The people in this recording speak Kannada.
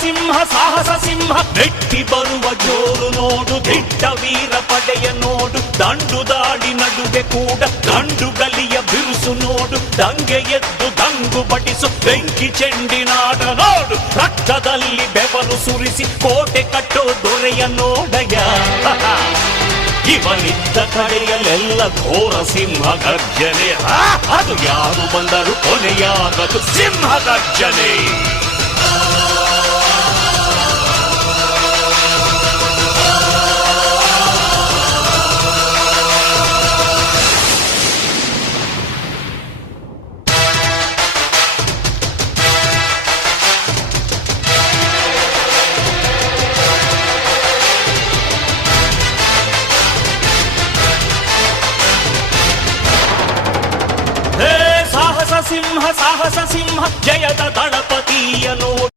ಸಿಂಹ ಸಾಹಸ ಸಿಂಹ ನೆಟ್ಟಿ ಬರುವ ಜೋರು ನೋಡು, ದಿಟ್ಟ ವೀರ ಪಡೆಯ ನೋಡು, ದಂಡು ದಾಡಿ ನಡುವೆ ಕೂಡ ಗಂಡುಗಲಿಯ ಬಿರುಸು ನೋಡು, ದಂಗೆ ಎದ್ದು ದಂಗು ಬಡಿಸು ಬೆಂಕಿ ಚೆಂಡಿನಾಟ ನೋಡು, ರಕ್ತದಲ್ಲಿ ಬೆವರು ಸುರಿಸಿ ಕೋಟೆ ಕಟ್ಟೋ ದೊರೆಯ ನೋಡಯ. ಇವನಿದ್ದ ಕಡೆಯಲ್ಲೆಲ್ಲ ಘೋರ ಸಿಂಹ ಗರ್ಜನೆ, ಅದು ಯಾರು ಬಂದರು ಕೊನೆಯಾಗದು ಸಿಂಹ ಗರ್ಜನೆ. ಸಿಂಹ ಸಾಹಸ ಸಿಂಹ ಜಯದ ದಳಪತಿಯ ನೋಡು,